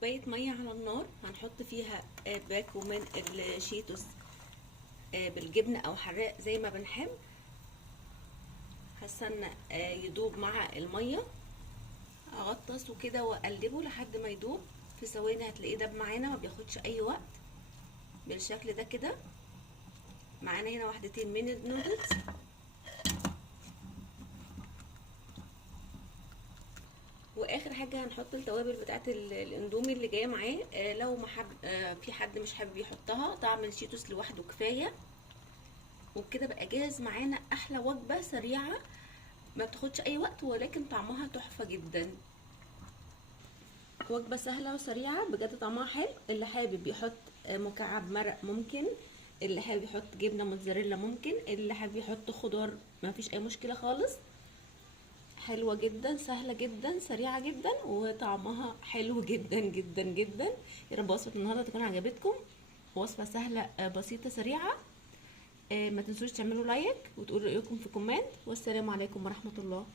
كوبايه ميه على النار، هنحط فيها باكو من الشيتوس بالجبنه او حراق زي ما بنحب. هستنى يدوب مع الميه، اغطس وكده واقلبه لحد ما يدوب. في ثواني هتلاقيه داب معانا، ما بياخدش اي وقت بالشكل ده كده. معانا هنا واحدتين من النودلز. واخر حاجه هنحط التوابل بتاعت الاندومي اللي جايه معاه. لو ما حب في حد مش حابب يحطها، طعم الشيتوس لوحده كفايه. وبكده بقى جاهز معانا احلى وجبه سريعه، ما بتاخدش اي وقت ولكن طعمها تحفه جدا. وجبه سهله وسريعه بجد، طعمها حلو. اللي حابب يحط مكعب مرق ممكن، اللي حابب يحط جبنه موتزاريلا ممكن، اللي حابب يحط خضار ما فيش اي مشكله خالص. حلوه جدا، سهله جدا، سريعه جدا، وطعمها حلو جدا جدا جدا. يا رب وصفه النهارده تكون عجبتكم. وصفه سهله بسيطه سريعه. ما تنسوش تعملوا لايك وتقولوا رايكم في كومنت. والسلام عليكم ورحمه الله.